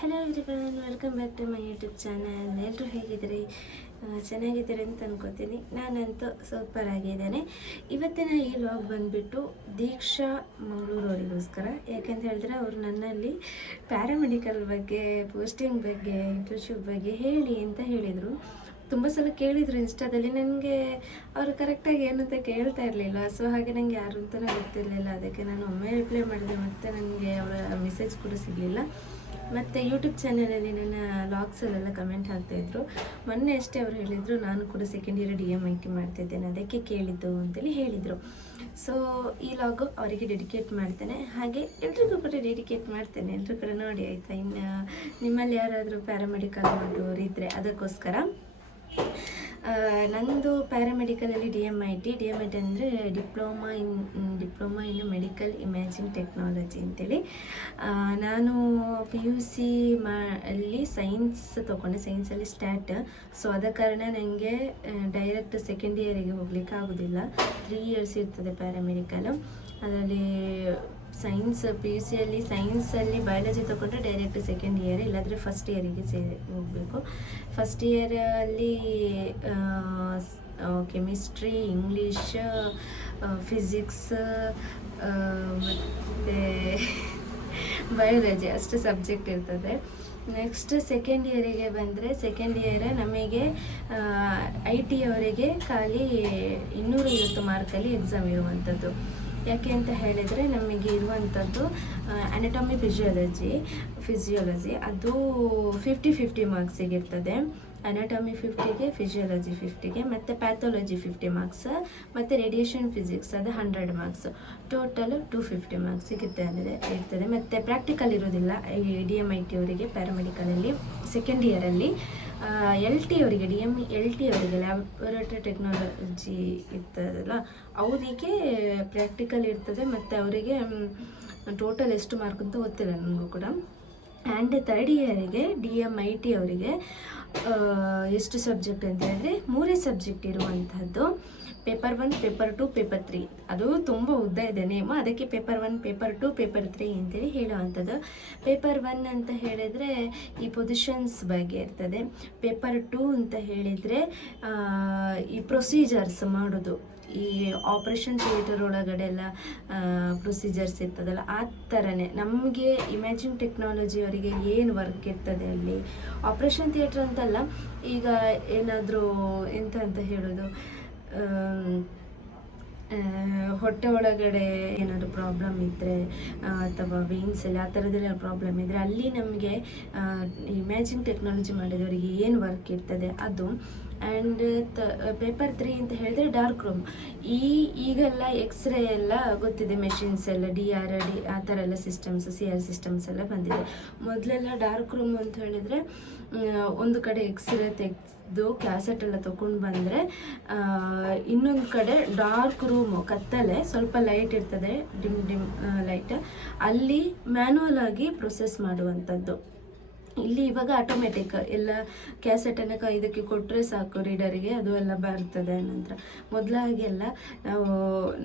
Hello everyone, welcome back to my YouTube channel. ಎಲ್ಲರೂ ಹೇಗಿದ್ದೀರಿ? ಚೆನ್ನಾಗಿದ್ದೀರಿ ಅಂತ ಅನ್ಕೋತೀನಿ. ನಾನಂತೂ ಸೂಪರ್ ಆಗಿದ್ದೇನೆ. ಇವತ್ತಿನ ಈ ವ್ಲಾಗ್ ಬಂದುಬಿಟ್ಟು ದೀಕ್ಷಾ ಮಂಗಳೂರವರಿಗೋಸ್ಕರ. ಯಾಕೆಂತ ಹೇಳಿದ್ರೆ ಅವರು ನನ್ನಲ್ಲಿ ಪ್ಯಾರಾಮೆಡಿಕಲ್ ಬಗ್ಗೆ, ಪೋಸ್ಟಿಂಗ್ ಬಗ್ಗೆ, ಇಂಟರ್ನ್ಶಿಪ್ ಬಗ್ಗೆ ಹೇಳಿ ಅಂತ ಹೇಳಿದರು. ತುಂಬ ಸಲ ಕೇಳಿದರು ಇನ್ಸ್ಟಾದಲ್ಲಿ. ನನಗೆ ಅವರು ಕರೆಕ್ಟಾಗಿ ಏನು ಅಂತ ಕೇಳ್ತಾ ಇರಲಿಲ್ಲ. ಸೊ ಹಾಗೆ ನನಗೆ ಯಾರು ಅಂತಲೇ ಗೊತ್ತಿರಲಿಲ್ಲ. ಅದಕ್ಕೆ ನಾನು ಒಮ್ಮೆ ರಿಪ್ಲೈ ಮಾಡಿದೆ, ಮತ್ತು ನನಗೆ ಅವರ ಮೆಸೇಜ್ ಕೂಡ ಸಿಗಲಿಲ್ಲ. ಮತ್ತು ಯೂಟ್ಯೂಬ್ ಚಾನಲಲ್ಲಿ ನನ್ನ ಲಾಗ್ಸಲ್ಲೆಲ್ಲ ಕಮೆಂಟ್ ಹಾಕ್ತಾಯಿದ್ರು. ಮೊನ್ನೆ ಅಷ್ಟೇ ಅವರು ಹೇಳಿದರು, ನಾನು ಕೂಡ ಸೆಕೆಂಡ್ ಇಯರ್ DMIT ಮಾಡ್ತಿದ್ದೇನೆ, ಅದಕ್ಕೆ ಕೇಳಿದ್ದು ಅಂತೇಳಿ ಹೇಳಿದರು. ಸೊ ಈ ಲಾಗು ಅವರಿಗೆ ಡೆಡಿಕೇಟ್ ಮಾಡ್ತೇನೆ, ಹಾಗೆ ಎಲ್ರಿಗೂ ಕೂಡ ಡೆಡಿಕೇಟ್ ಮಾಡ್ತೇನೆ. ಎಲ್ಲರೂ ಕೂಡ ನೋಡಿ ಆಯಿತಾ. ಇನ್ನು ನಿಮ್ಮಲ್ಲಿ ಯಾರಾದರೂ ಪ್ಯಾರಾಮೆಡಿಕಲ್ ಮಾಡೋರು ಇದ್ದರೆ ಅದಕ್ಕೋಸ್ಕರ. ನಂದು ಪ್ಯಾರಾಮೆಡಿಕಲಲ್ಲಿ DMIT ಅಂದರೆ diploma in medical imaging technology ಅಂತೇಳಿ. ನಾನು PUC ಅಲ್ಲಿ ಸೈನ್ಸ್ ತೊಗೊಂಡೆ, ಸೈನ್ಸಲ್ಲಿ ಸ್ಟ್ಯಾಟ್. ಸೊ ಆದ ಕಾರಣ ನನಗೆ ಡೈರೆಕ್ಟ್ ಸೆಕೆಂಡ್ ಇಯರಿಗೆ ಹೋಗ್ಲಿಕ್ಕೆ ಆಗೋದಿಲ್ಲ. 3 ಇಯರ್ಸ್ ಇರ್ತದೆ ಪ್ಯಾರಾಮೆಡಿಕಲ್. ಅದರಲ್ಲಿ ಸೈನ್ಸ್ PUCಯಲ್ಲಿ ಸೈನ್ಸಲ್ಲಿ ಬಯಾಲಜಿ ತೊಗೊಂಡ್ರೆ ಡೈರೆಕ್ಟ್ ಸೆಕೆಂಡ್ ಇಯರ್, ಇಲ್ಲಾಂದರೆ ಫಸ್ಟ್ ಇಯರಿಗೆ ಹೋಗಬೇಕು. ಫಸ್ಟ್ ಇಯರಲ್ಲಿ ಕೆಮಿಸ್ಟ್ರಿ, ಇಂಗ್ಲೀಷ್, ಫಿಸಿಕ್ಸ್ ಮತ್ತು ಬಯಾಲಜಿ ಅಷ್ಟು ಸಬ್ಜೆಕ್ಟ್ ಇರ್ತದೆ. ನೆಕ್ಸ್ಟ್ ಸೆಕೆಂಡ್ ಇಯರಿಗೆ ಬಂದರೆ, ಸೆಕೆಂಡ್ ಇಯರ್ ನಮಗೆ IT ಅವರಿಗೆ ಖಾಲಿ 250 ಮಾರ್ಕಲ್ಲಿ ಎಕ್ಸಾಮ್ ಇರುವಂಥದ್ದು. ಯಾಕೆ ಅಂತ ಹೇಳಿದರೆ, ನಮಗೆ ಇರುವಂಥದ್ದು ಅನಾಟಮಿ ಫಿಸಿಯಾಲಜಿ ಅದು 50-50 ಮಾರ್ಕ್ಸಿಗೆ ಇರ್ತದೆ. ಅನಾಟಮಿ 50ಗೆ, ಫಿಸಿಯಾಲಜಿ 50ಗೆ, ಮತ್ತು ಪ್ಯಾಥಾಲಜಿ 50 ಮಾರ್ಕ್ಸ್, ಮತ್ತು ರೇಡಿಯೇಷನ್ ಫಿಸಿಕ್ಸ್ ಅದು 100 ಮಾರ್ಕ್ಸ್. ಟೋಟಲ್ 250 ಮಾರ್ಕ್ಸಿಗೆ ಇರ್ತದೆ. ಮತ್ತು ಪ್ರಾಕ್ಟಿಕಲ್ ಇರೋದಿಲ್ಲ ಈ DMIT ಅವರಿಗೆ ಪ್ಯಾರಾಮೆಡಿಕಲಲ್ಲಿ. ಸೆಕೆಂಡ್ ಇಯರಲ್ಲಿ LT ಅವರಿಗೆ LT ಅವರಿಗೆ ಲ್ಯಾಬೊರೇಟರಿ ಟೆಕ್ನಾಲಜಿ ಇರ್ತದಲ್ಲ, ಅವರಿಗೆ ಪ್ರಾಕ್ಟಿಕಲ್ ಇರ್ತದೆ. ಮತ್ತು ಅವರಿಗೆ ಟೋಟಲ್ ಎಷ್ಟು ಮಾರ್ಕ್ ಅಂತ ಗೊತ್ತಿಲ್ಲ ನನಗೂ ಕೂಡ. ಆ್ಯಂಡ್ ಥರ್ಡ್ ಇಯರಿಗೆ DMIT ಅವರಿಗೆ ಎಷ್ಟು ಸಬ್ಜೆಕ್ಟ್ ಅಂತ ಹೇಳಿದ್ರೆ 3 ಸಬ್ಜೆಕ್ಟ್ ಇರುವಂಥದ್ದು. Paper 1, paper 2, paper 3. ಅದು ತುಂಬ ಉದ್ದ ಇದೆ ನೇಮು, ಅದಕ್ಕೆ ಪೇಪರ್ 1, ಪೇಪರ್ 2, ಪೇಪರ್ 3 ಅಂತೇಳಿ ಹೇಳುವಂಥದ್ದು. ಪೇಪರ್ 1 ಅಂತ ಹೇಳಿದರೆ ಈ ಪೊಸಿಷನ್ಸ್ ಬಗ್ಗೆ ಇರ್ತದೆ. ಪೇಪರ್ 2 ಅಂತ ಹೇಳಿದರೆ ಈ ಪ್ರೊಸೀಜರ್ಸ್ ಮಾಡೋದು, ಈ ಆಪ್ರೇಷನ್ ಥಿಯೇಟರ್ ಒಳಗಡೆ ಎಲ್ಲ ಪ್ರೊಸೀಜರ್ಸ್ ಇರ್ತದಲ್ಲ, ಆ ಥರನೇ ನಮಗೆ ಇಮ್ಯಾಜಿಂಗ್ ಟೆಕ್ನಾಲಜಿ ಅವರಿಗೆ ಏನು ವರ್ಕ್ ಇರ್ತದೆ ಅಲ್ಲಿ. ಆಪ್ರೇಷನ್ ಥಿಯೇಟರ್ ಅಂತಲ್ಲ, ಈಗ ಏನಾದರೂ ಎಂತ ಅಂತ ಹೇಳೋದು, ಹೊಟ್ಟೆ ಒಳಗಡೆ ಏನಾದರೂ ಪ್ರಾಬ್ಲಮ್ ಇದ್ದರೆ, ಅಥವಾ ವೇನ್ಸಲ್ಲಿ ಆ ಥರದ್ದೆಲ್ಲ ಪ್ರಾಬ್ಲಮ್ ಇದ್ದರೆ, ಅಲ್ಲಿ ನಮಗೆ ಇಮ್ಯಾಜಿಂಗ್ ಟೆಕ್ನಾಲಜಿ ಮಾಡಿದವರಿಗೆ ಏನು ವರ್ಕ್ ಇರ್ತದೆ ಅದು. ಆ್ಯಂಡ್ ಪೇಪರ್ 3 ಅಂತ ಹೇಳಿದರೆ ಡಾರ್ಕ್ ರೂಮ್. ಈಗೆಲ್ಲ ಎಕ್ಸ್ರೇ ಎಲ್ಲ ಗೊತ್ತಿದೆ, ಮೆಷಿನ್ಸ್ ಎಲ್ಲ DRD ಆ ಥರ ಎಲ್ಲ ಸಿಸ್ಟಮ್ಸ್, CR ಸಿಸ್ಟಮ್ಸ್ ಎಲ್ಲ ಬಂದಿದೆ. ಮೊದಲೆಲ್ಲ ಡಾರ್ಕ್ ರೂಮ್ ಅಂತ ಹೇಳಿದರೆ ಒಂದು ಕಡೆ ಎಕ್ಸ್ರೇ ತೆಗೆದು ಕ್ಯಾಸೆಟ್ ಎಲ್ಲ ತೊಗೊಂಡು ಬಂದರೆ, ಇನ್ನೊಂದು ಕಡೆ ಡಾರ್ಕ್ ರೂಮು, ಕತ್ತಲೆ, ಸ್ವಲ್ಪ ಲೈಟ್ ಇರ್ತದೆ, ಡಿಮ್ ಲೈಟ್, ಅಲ್ಲಿ ಮ್ಯಾನ್ಯುವಲ್ ಆಗಿ ಪ್ರೊಸೆಸ್ ಮಾಡುವಂಥದ್ದು. ಇಲ್ಲಿ ಇವಾಗ ಆಟೋಮೆಟಿಕ್ ಎಲ್ಲ ಕ್ಯಾಸೆಟನ್ನು ಇದಕ್ಕೆ ಕೊಟ್ಟರೆ ಸಾಕು ರೀಡರಿಗೆ, ಅದು ಎಲ್ಲ ಬರ್ತದೆ. ನಂತರ ಮೊದಲಾಗೆಲ್ಲ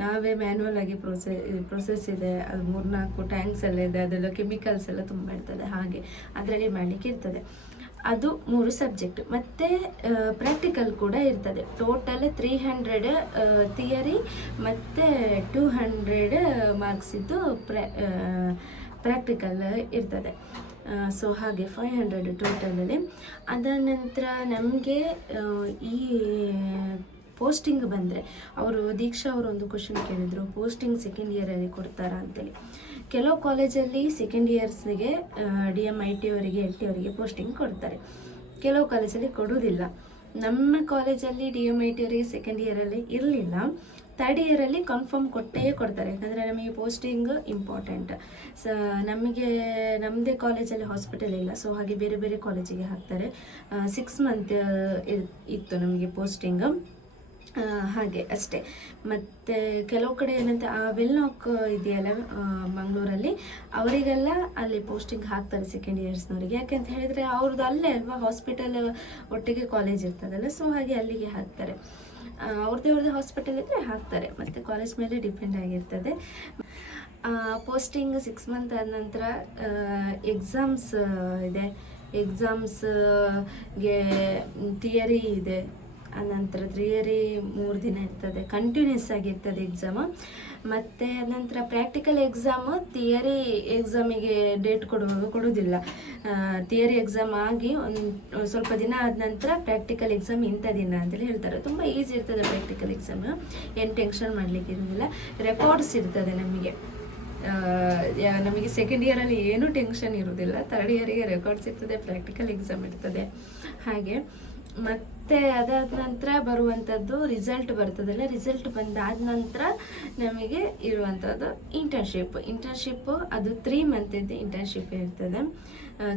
ನಾವೇ ಮ್ಯಾನ್ಯುವಲ್ ಆಗಿ ಪ್ರೊಸೆಸ್ ಇದೆ, ಅದು 3-4 ಟ್ಯಾಂಕ್ಸ್ ಎಲ್ಲ ಇದೆ, ಅದೆಲ್ಲ ಕೆಮಿಕಲ್ಸ್ ಎಲ್ಲ ತುಂಬ ಇರ್ತದೆ, ಹಾಗೆ ಅದರಲ್ಲಿ ಮಾಡಲಿಕ್ಕೆ ಇರ್ತದೆ. ಅದು 3 ಸಬ್ಜೆಕ್ಟ್. ಮತ್ತು ಪ್ರಾಕ್ಟಿಕಲ್ ಕೂಡ ಇರ್ತದೆ. ಟೋಟಲ್ 300 ಥಿಯರಿ ಮತ್ತು 200 ಮಾರ್ಕ್ಸ್ ಇದ್ದು ಪ್ರಾಕ್ಟಿಕಲ್ ಇರ್ತದೆ. ಸೊ ಹಾಗೆ 500 ಟೋಟಲಲ್ಲಿ. ಅದ ನಂತರ ನಮಗೆ ಈ ಪೋಸ್ಟಿಂಗ್ ಬಂದರೆ, ಅವರು ದೀಕ್ಷಾ ಅವರು ಒಂದು ಕ್ವಶನ್ ಕೇಳಿದರು, ಪೋಸ್ಟಿಂಗ್ ಸೆಕೆಂಡ್ ಇಯರಲ್ಲಿ ಕೊಡ್ತಾರಾ ಅಂತೇಳಿ. ಕೆಲವು ಕಾಲೇಜಲ್ಲಿ ಸೆಕೆಂಡ್ ಇಯರ್ಸ್ಗೆ DMIT ಅವರಿಗೆ, LT ಅವರಿಗೆ ಪೋಸ್ಟಿಂಗ್ ಕೊಡ್ತಾರೆ, ಕೆಲವು ಕಾಲೇಜಲ್ಲಿ ಕೊಡೋದಿಲ್ಲ. ನಮ್ಮ ಕಾಲೇಜಲ್ಲಿ DMIT ಅವರಿಗೆ ಸೆಕೆಂಡ್ ಇಯರಲ್ಲಿ ಇರಲಿಲ್ಲ, ಥರ್ಡ್ ಇಯರಲ್ಲಿ ಕನ್ಫರ್ಮ್ ಕೊಟ್ಟೇ ಕೊಡ್ತಾರೆ. ಯಾಕಂದರೆ ನಮಗೆ ಪೋಸ್ಟಿಂಗ್ ಇಂಪಾರ್ಟೆಂಟ್. ನಮಗೆ ನಮ್ಮದೇ ಕಾಲೇಜಲ್ಲಿ ಹಾಸ್ಪಿಟಲ್ ಇಲ್ಲ, ಸೊ ಹಾಗೆ ಬೇರೆ ಬೇರೆ ಕಾಲೇಜಿಗೆ ಹಾಕ್ತಾರೆ. 6 ಮಂತ್ ಇತ್ತು ನಮಗೆ ಪೋಸ್ಟಿಂಗ್, ಹಾಗೆ ಅಷ್ಟೇ. ಮತ್ತು ಕೆಲವು ಕಡೆ ಏನಂತ ವೆಲ್ನಾಕ್ ಇದೆಯಲ್ಲ ಮಂಗಳೂರಲ್ಲಿ, ಅವರಿಗೆಲ್ಲ ಅಲ್ಲಿ ಪೋಸ್ಟಿಂಗ್ ಹಾಕ್ತಾರೆ ಸೆಕೆಂಡ್ ಇಯರ್ಸ್ನವರಿಗೆ. ಯಾಕೆಂತ ಹೇಳಿದರೆ ಅವ್ರದ್ದು ಅಲ್ಲೇ ಅಲ್ವಾ, ಹಾಸ್ಪಿಟಲ್ ಒಟ್ಟಿಗೆ ಕಾಲೇಜ್ ಇರ್ತದಲ್ಲ, ಸೊ ಹಾಗೆ ಅಲ್ಲಿಗೆ ಹಾಕ್ತಾರೆ. ಅವ್ರದ್ದೇ ಹಾಸ್ಪಿಟಲ್ ಇದ್ದರೆ ಹಾಕ್ತಾರೆ, ಮತ್ತು ಕಾಲೇಜ್ ಮೇಲೆ ಡಿಪೆಂಡ್ ಆಗಿರ್ತದೆ. ಪೋಸ್ಟಿಂಗ್ 6 ಮಂತ್ ಆದ ನಂತರ ಎಕ್ಸಾಮ್ಸ್ ಇದೆ. ಎಕ್ಸಾಮ್ಸ್ಗೆ ಥಿಯರಿ ಇದೆ. ಆನಂತರ ಥಿಯರಿ 3 ದಿನ ಇರ್ತದೆ, ಕಂಟಿನ್ಯೂಸ್ ಆಗಿರ್ತದೆ ಎಕ್ಸಾಮು. ಮತ್ತು ನಂತರ ಪ್ರಾಕ್ಟಿಕಲ್ ಎಕ್ಸಾಮು, ಥಿಯರಿ ಎಕ್ಸಾಮಿಗೆ ಡೇಟ್ ಕೊಡೋದಿಲ್ಲ. ಥಿಯರಿ ಎಕ್ಸಾಮ್ ಆಗಿ ಒಂದು ಸ್ವಲ್ಪ ದಿನ ಆದ ನಂತರ ಪ್ರಾಕ್ಟಿಕಲ್ ಎಕ್ಸಾಮ್ ಇಂಥ ದಿನ ಅಂತೇಳಿ ಹೇಳ್ತಾರೆ. ತುಂಬ ಈಸಿ ಇರ್ತದೆ ಪ್ರಾಕ್ಟಿಕಲ್ ಎಕ್ಸಾಮು, ಏನು ಟೆನ್ಷನ್ ಮಾಡಲಿಕ್ಕೆ ಇರೋದಿಲ್ಲ. ರೆಕಾರ್ಡ್ಸ್ ಇರ್ತದೆ ನಮಗೆ ಸೆಕೆಂಡ್ ಇಯರಲ್ಲಿ ಏನೂ ಟೆನ್ಷನ್ ಇರೋದಿಲ್ಲ. ಥರ್ಡ್ ಇಯರಿಗೆ ರೆಕಾರ್ಡ್ಸ್ ಇರ್ತದೆ, ಪ್ರಾಕ್ಟಿಕಲ್ ಎಕ್ಸಾಮ್ ಇರ್ತದೆ. ಹಾಗೆ ಮತ್ತು ಅದಾದ ನಂತರ ಬರುವಂಥದ್ದು ರಿಸಲ್ಟ್ ಬರ್ತದಲ್ಲ, ರಿಸಲ್ಟ್ ಬಂದಾದ ನಂತರ ನಮಗೆ ಇರುವಂಥದ್ದು ಇಂಟರ್ನ್ಶಿಪ್ಪು ಅದು 3 ಮಂತಿದ್ದು ಇಂಟರ್ನ್ಶಿಪ್ ಇರ್ತದೆ.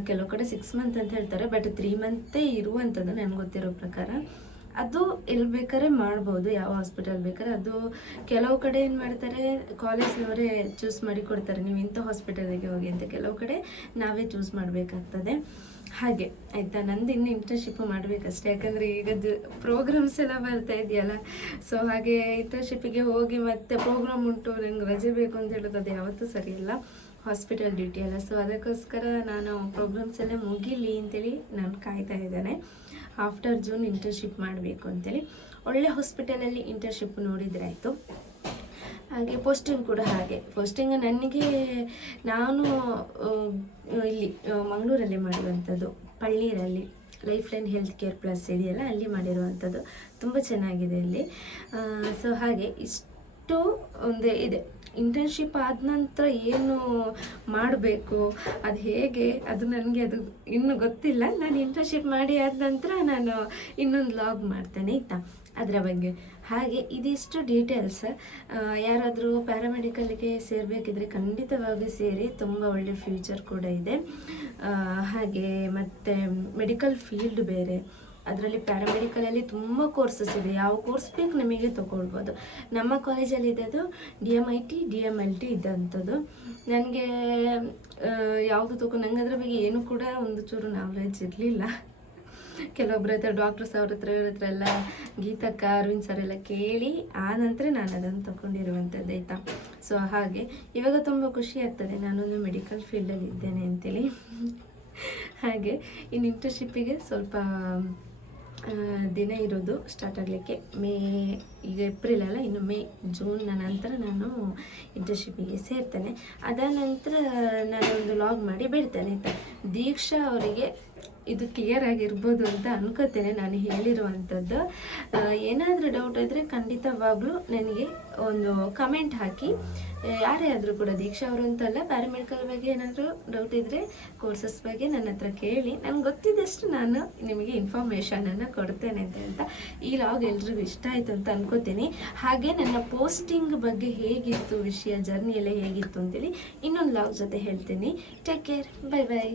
ಕೆಲವು ಕಡೆ 6 ಮಂತ್ ಅಂತ ಹೇಳ್ತಾರೆ, ಬಟ್ 3 ಮಂತೇ ಇರುವಂಥದ್ದು ನನಗೆ ಗೊತ್ತಿರೋ ಪ್ರಕಾರ. ಅದು ಎಲ್ಲಿ ಬೇಕಾದ್ರೆ ಮಾಡ್ಬೋದು, ಯಾವ ಹಾಸ್ಪಿಟಲ್ ಬೇಕಾದ್ರೆ. ಅದು ಕೆಲವು ಕಡೆ ಏನು ಮಾಡ್ತಾರೆ, ಕಾಲೇಜ್ನವರೇ ಚೂಸ್ ಮಾಡಿ ಕೊಡ್ತಾರೆ, ನೀವು ಇಂಥ ಹಾಸ್ಪಿಟಲಿಗೆ ಹೋಗಿ ಅಂತ. ಕೆಲವು ಕಡೆ ನಾವೇ ಚೂಸ್ ಮಾಡಬೇಕಾಗ್ತದೆ. ಹಾಗೆ ಆಯಿತಾ, ನಂದು ಇನ್ನು ಇಂಟರ್ನ್ಶಿಪ್ ಮಾಡಬೇಕಷ್ಟೇ. ಯಾಕಂದರೆ ಈಗ ಪ್ರೋಗ್ರಾಮ್ಸ್ ಎಲ್ಲ ಬರ್ತಾ ಇದೆಯಲ್ಲ, ಸೊ ಹಾಗೆ ಇಂಟರ್ನ್ಶಿಪ್ಪಿಗೆ ಹೋಗಿ ಮತ್ತೆ ಪ್ರೋಗ್ರಾಮ್ ಉಂಟು, ನಂಗೆ ರಜೆ ಬೇಕು ಅಂತ ಹೇಳೋದು ಅದು ಯಾವತ್ತೂ ಸರಿಯಿಲ್ಲ, ಹಾಸ್ಪಿಟಲ್ ಡ್ಯೂಟಿ ಅಲ್ಲ. ಸೊ ಅದಕ್ಕೋಸ್ಕರ ನಾನು ಪ್ರೋಗ್ರಾಮ್ಸ್ ಎಲ್ಲ ಮುಗಿಲಿ ಅಂತೇಳಿ ನಾನು ಕಾಯ್ತಾ ಇದ್ದೇನೆ. ಆಫ್ಟರ್ ಜೂನ್ ಇಂಟರ್ನ್ಶಿಪ್ ಮಾಡಬೇಕು ಅಂತೇಳಿ. ಒಳ್ಳೆ ಹಾಸ್ಪಿಟಲಲ್ಲಿ ಇಂಟರ್ನ್ಶಿಪ್ ನೋಡಿದರೆ ಆಯಿತು. ಹಾಗೆ ಪೋಸ್ಟಿಂಗ್ ಕೂಡ ಹಾಗೆ. ಪೋಸ್ಟಿಂಗ್ ನಾನು ಇಲ್ಲಿ ಮಂಗಳೂರಲ್ಲಿ ಮಾಡಿರುವಂಥದ್ದು, ಪಳ್ಳೀರಲ್ಲಿ life line health care plus ಇದೆಯಲ್ಲ, ಅಲ್ಲಿ ಮಾಡಿರುವಂಥದ್ದು. ತುಂಬ ಚೆನ್ನಾಗಿದೆ ಅಲ್ಲಿ. ಸೊ ಹಾಗೆ ಇಷ್ಟು ಒಂದು ಇದೆ. ಇಂಟರ್ನ್ಶಿಪ್ ಆದ ನಂತರ ಏನು ಮಾಡಬೇಕು, ಅದು ಹೇಗೆ, ಅದು ನನಗೆ ಅದು ಇನ್ನೂ ಗೊತ್ತಿಲ್ಲ. ನಾನು ಇಂಟರ್ನ್ಶಿಪ್ ಮಾಡಿ ಆದ ನಂತರ ನಾನು ಇನ್ನೊಂದು ಲಾಗ್ ಮಾಡ್ತೇನೆ ಆಯಿತಾ, ಅದರ ಬಗ್ಗೆ. ಹಾಗೆ ಇದಿಷ್ಟು ಡೀಟೇಲ್ಸ್. ಯಾರಾದರೂ ಪ್ಯಾರಾಮೆಡಿಕಲ್ಗೆ ಸೇರಬೇಕಿದ್ರೆ ಖಂಡಿತವಾಗಿ ಸೇರಿ, ತುಂಬ ಒಳ್ಳೆ ಫ್ಯೂಚರ್ ಕೂಡ ಇದೆ. ಹಾಗೆ ಮತ್ತು ಮೆಡಿಕಲ್ ಫೀಲ್ಡ್ ಬೇರೆ, ಅದರಲ್ಲಿ ಪ್ಯಾರಾಮೆಡಿಕಲಲ್ಲಿ ತುಂಬ ಕೋರ್ಸಸ್ ಇದೆ. ಯಾವ ಕೋರ್ಸ್ ಬೇಕು ನಮಗೆ ತೊಗೊಳ್ಬೋದು. ನಮ್ಮ ಕಾಲೇಜಲ್ಲಿ ಇದ್ದದ್ದು DMIT DMLT ಇದ್ದಂಥದ್ದು. ನನಗೆ ಯಾವುದು ನಂಗೆ ಅದ್ರ ಬಗ್ಗೆ ಏನೂ ಕೂಡ ಒಂದು ಚೂರು ನಾಲೆಡ್ಜ್ ಇರಲಿಲ್ಲ. ಕೆಲವೊಬ್ಬರ ಹತ್ರ ಡಾಕ್ಟರ್ಸ್ ಅವ್ರ ಹತ್ರ ಎಲ್ಲ ಗೀತಕ್ಕ, ಅರವಿಂದ್ ಸರ್ ಎಲ್ಲ ಕೇಳಿ ಆ ನಂತರ ನಾನು ಅದನ್ನು ತೊಗೊಂಡಿರುವಂಥದ್ದು ಆಯಿತಾ. ಸೊ ಹಾಗೆ ಇವಾಗ ತುಂಬ ಖುಷಿ ಆಗ್ತದೆ ನಾನೊಂದು ಮೆಡಿಕಲ್ ಫೀಲ್ಡಲ್ಲಿ ಇದ್ದೇನೆ ಅಂತೇಳಿ. ಹಾಗೆ ಇನ್ನು ಇಂಟರ್ನ್ಶಿಪ್ಪಿಗೆ ಸ್ವಲ್ಪ ದಿನ ಇರೋದು ಸ್ಟಾರ್ಟ್ ಆಗಲಿಕ್ಕೆ. ಈಗ ಏಪ್ರಿಲ್ ಅಲ್ಲ, ಇನ್ನು ಜೂನ್ ನಂತರ ನಾನು ಇಂಟರ್ನ್ಶಿಪ್ಪಿಗೆ ಸೇರ್ತೇನೆ. ಅದಾದ ನಂತರ ನಾನೊಂದು ಲಾಗ್ ಮಾಡಿ ಬಿಡ್ತೇನೆ ಆಯಿತಾ. ದೀಕ್ಷಾ ಅವರಿಗೆ ಇದು ಕ್ಲಿಯರ್ ಆಗಿರ್ಬೋದು ಅಂತ ಅನ್ಕೋತೇನೆ ನಾನು ಹೇಳಿರುವಂಥದ್ದು. ಏನಾದರೂ ಡೌಟ್ ಇದ್ದರೆ ಖಂಡಿತವಾಗ್ಲೂ ನನಗೆ ಒಂದು ಕಮೆಂಟ್ ಹಾಕಿ. ಯಾರೇ ಆದರೂ ಕೂಡ, ದೀಕ್ಷಾ ಅವರು ಅಂತಲ್ಲ, ಪ್ಯಾರಾಮೆಡಿಕಲ್ ಬಗ್ಗೆ ಏನಾದರೂ ಡೌಟ್ ಇದ್ದರೆ, ಕೋರ್ಸಸ್ ಬಗ್ಗೆ ನನ್ನ ಹತ್ರ ಕೇಳಿ. ನನಗೆ ಗೊತ್ತಿದ್ದಷ್ಟು ನಾನು ನಿಮಗೆ ಇನ್ಫಾರ್ಮೇಷನನ್ನು ಕೊಡ್ತೇನೆ ಅಂತ. ಈ ಲಾಗ್ ಎಲ್ರಿಗೂ ಇಷ್ಟ ಆಯಿತು ಅಂತ ಅನ್ಕೋತೀನಿ. ಹಾಗೆ ನನ್ನ ಪೋಸ್ಟಿಂಗ್ ಬಗ್ಗೆ ಹೇಗಿತ್ತು ವಿಷಯ, ಜರ್ನಿ ಎಲ್ಲ ಹೇಗಿತ್ತು ಅಂತೇಳಿ ಇನ್ನೊಂದು ಲಾಗ್ ಜೊತೆ ಹೇಳ್ತೀನಿ. Take care, bye bye.